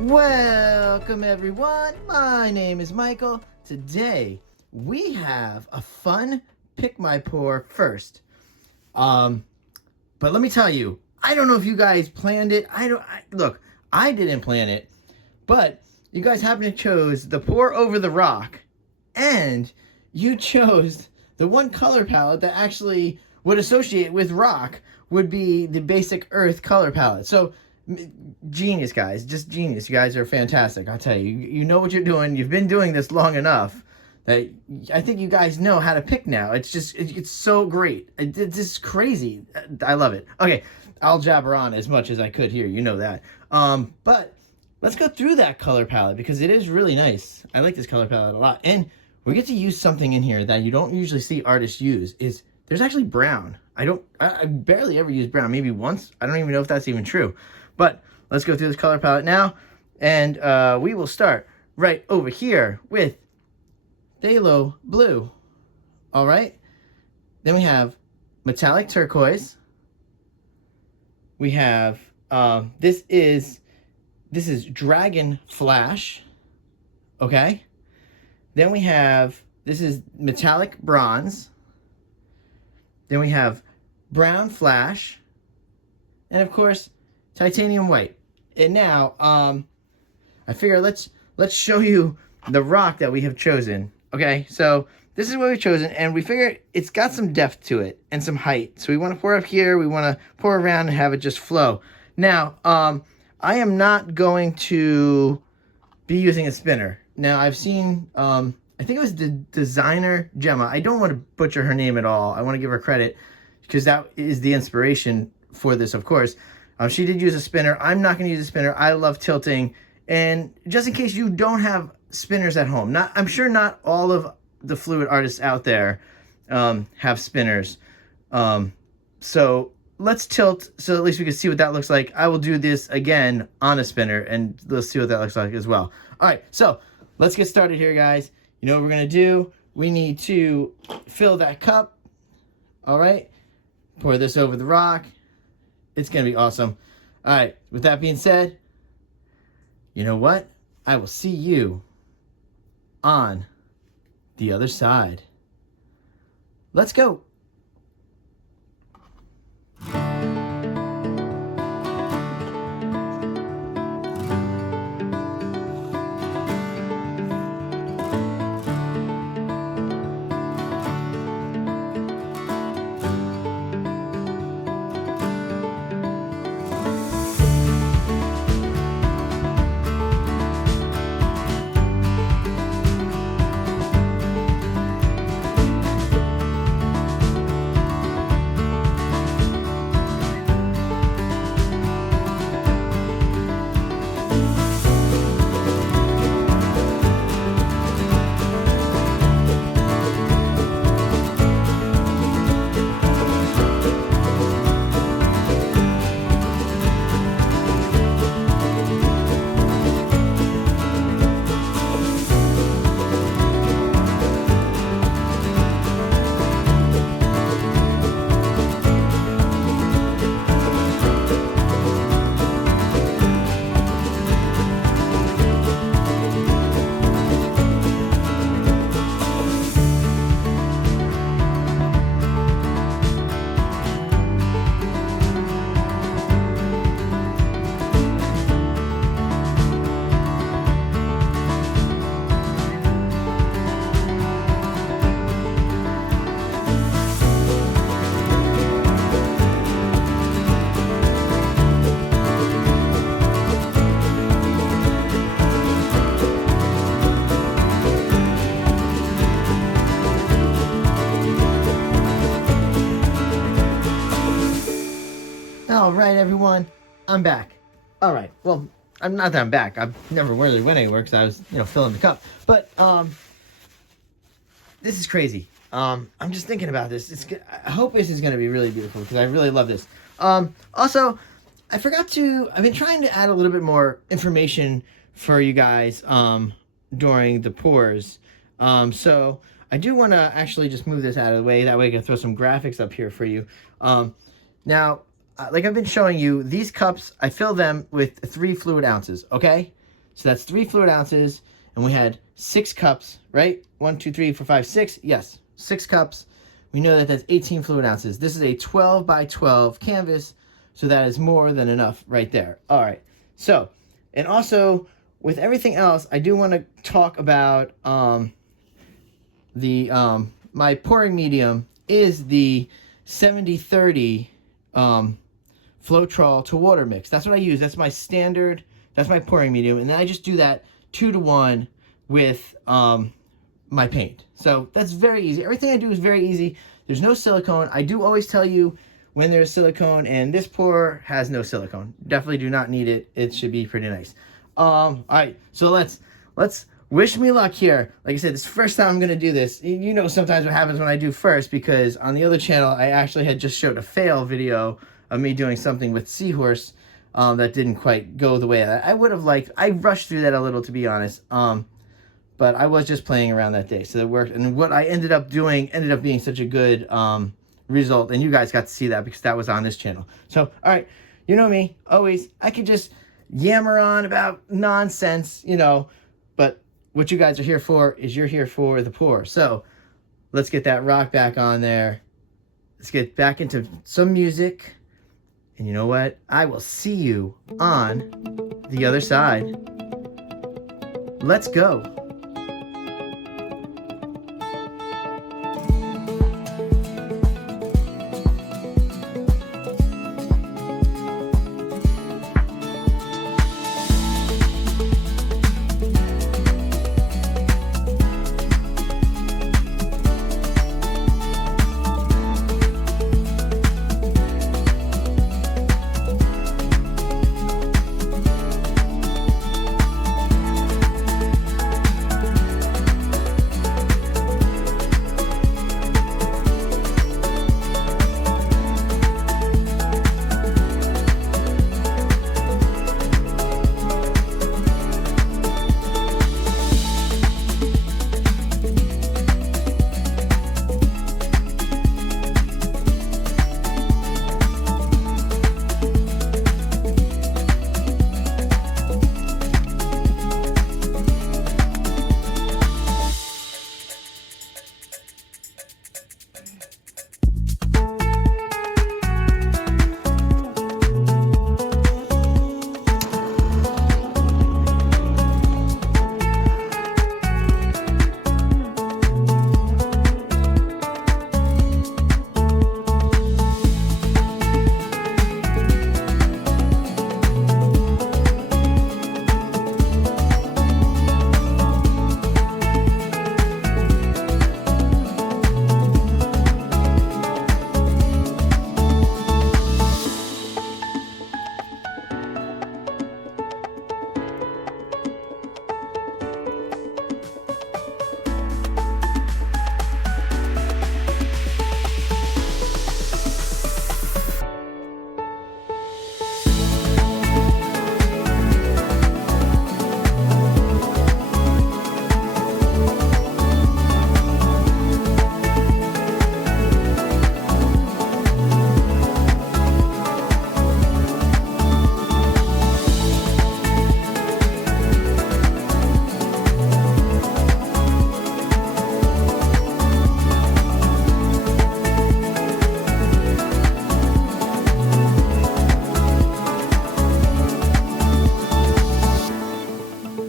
Welcome everyone, my name is Michael. Today we have a fun pick my pour first. But let me tell you, I don't know if you guys planned it. Look, I didn't plan it, but you guys happen to chose the pour over the rock, and you chose the one color palette that actually would associate with rock would be the basic earth color palette. So genius, guys, just genius. You guys are fantastic. I'll tell you, you know what you're doing. You've been doing this long enough that I think you guys know how to pick now. It's just, it's so great. It's just crazy. I love it. Okay, I'll jabber on as much as I could here. You know that. But let's go through that color palette because it is really nice. I like this color palette a lot. And we get to use something in here that you don't usually see artists use. There's actually brown. I barely ever use brown, maybe once. I don't even know if that's even true. But let's go through this color palette now, and we will start right over here with phthalo blue. All right. Then we have metallic turquoise. We have this is dragon flash. Okay. Then we have this is metallic bronze. Then we have brown flash, and of course titanium white. And now I figure let's show you the rock that we have chosen. Okay, so this is what we've chosen, and we figure it's got some depth to it and some height. So we want to pour up here, we want to pour around and have it just flow. Now I am not going to be using a spinner. Now I've seen I think it was the designer Gemma. I don't want to butcher her name at all. I want to give her credit because that is the inspiration for this, of course. She did use a spinner. I'm not going to use a spinner. I love tilting. And just in case you don't have spinners at home, I'm sure not all of the fluid artists out there have spinners. So let's tilt so at least we can see what that looks like. I will do this again on a spinner, and let's see what that looks like as well. All right, so let's get started here, guys. You know what we're going to do? We need to fill that cup. All right. Pour this over the rock. It's going to be awesome. All right. With that being said, you know what? I will see you on the other side. Let's go. All right, everyone, I'm back. All right, well, I'm not that I'm back. I've never really went anywhere because I was, filling the cup. But this is crazy. I'm just thinking about this. I hope this is going to be really beautiful because I really love this. Also, I've been trying to add a little bit more information for you guys during the pours. So I do want to actually just move this out of the way. That way I can throw some graphics up here for you. Now, like I've been showing you, these cups, I fill them with 3 fluid ounces, okay? So that's 3 fluid ounces, and we had 6 cups, right? 1, 2, 3, 4, 5, 6. Yes, 6 cups. We know that that's 18 fluid ounces. This is a 12 by 12 canvas, so that is more than enough right there. All right. So, and also with everything else, I do want to talk about my pouring medium is the 70-30 Floetrol to water mix. That's what I use. That's my standard. That's my pouring medium, and then I just do that 2-to-1 with my paint. So that's very easy. Everything I do is very easy. There's no silicone. I do always tell you when there's silicone, and this pour has no silicone. Definitely do not need it. It should be pretty nice. All right, so let's wish me luck here. Like I said, this is the first time I'm gonna do this. You know sometimes what happens when I do first, because on the other channel I actually had just showed a fail video of me doing something with seahorse that didn't quite go the way I would have liked. I rushed through that a little, to be honest. But I was just playing around that day, so it worked. And what I ended up doing ended up being such a good result, and you guys got to see that because that was on this channel. So, all right, you know me, always, I could just yammer on about nonsense, you know, but what you guys are here for is you're here for the pour. So let's get that rock back on there. Let's get back into some music. And you know what? I will see you on the other side. Let's go.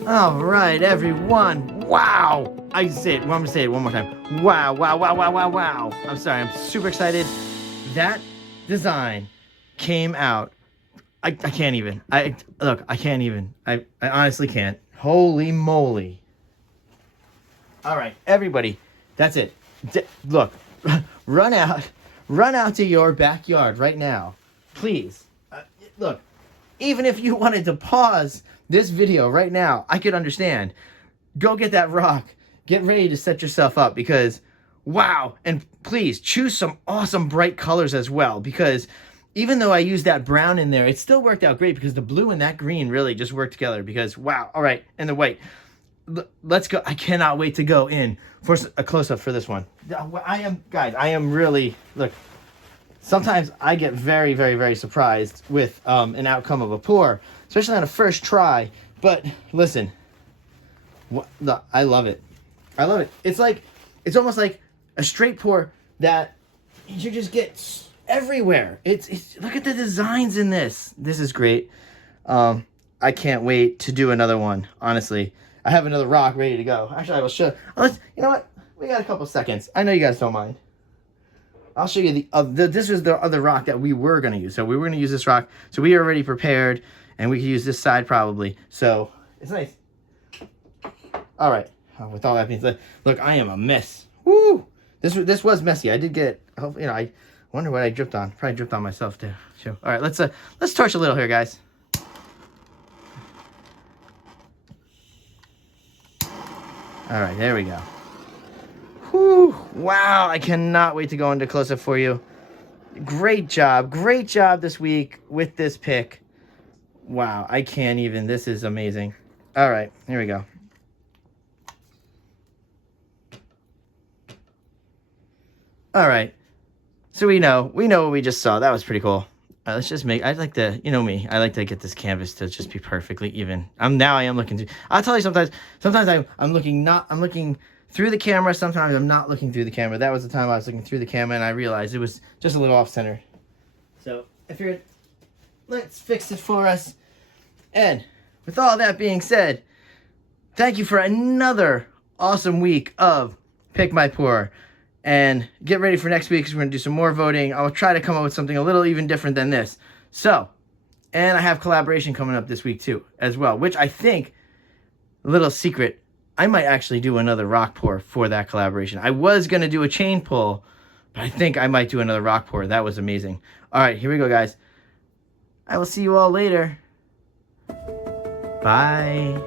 All right, everyone. Wow. I say it. I'm going to say it one more time. Wow, wow, wow, wow, wow, wow. I'm sorry. I'm super excited. That design came out. I can't even. Look, I can't even. I honestly can't. Holy moly. All right, everybody. That's it. Look, run out to your backyard right now. Please. Look, even if you wanted to pause this video right now, I could understand. Go get that rock. Get ready to set yourself up because, wow. And please choose some awesome bright colors as well, because even though I used that brown in there, it still worked out great because the blue and that green really just worked together because, wow. All right, and the white. Let's go. I cannot wait to go in for a close-up for this one. Guys, I am really, look, sometimes I get very, very, very surprised with an outcome of a pour, especially on a first try, But listen, I love it. I love it. It's almost like a straight pour that you just get everywhere. It's look at the designs in this. This is great. I can't wait to do another one. Honestly, I have another rock ready to go. Actually, I will show. You know what? We got a couple seconds. I know you guys don't mind. I'll show you this was the other rock that we were going to use. So we were going to use this rock. So we are already prepared, and we could use this side probably. So it's nice. All right. With all that being said, look, I am a mess. Woo! This was messy. I did get. You know, I wonder what I dripped on. Probably dripped on myself too. So, all right, let's torch a little here, guys. All right, there we go. Whew, wow, I cannot wait to go into close-up for you. Great job this week with this pick. Wow, I can't even, this is amazing. All right, here we go. All right, so we know what we just saw. That was pretty cool. Let's just make, I like to, you know me, I like to get this canvas to just be perfectly even. I am looking through, I'll tell you sometimes I'm looking through the camera, sometimes I'm not looking through the camera. That was the time I was looking through the camera and I realized it was just a little off center. So let's fix it for us. And with all that being said, thank you for another awesome week of Pick My Pour. And get ready for next week because we're going to do some more voting. I'll try to come up with something a little even different than this. So, and I have collaboration coming up this week too, as well, which I think, a little secret, I might actually do another rock pour for that collaboration. I was going to do a chain pull, but I think I might do another rock pour. That was amazing. All right, here we go, guys. I will see you all later. Bye.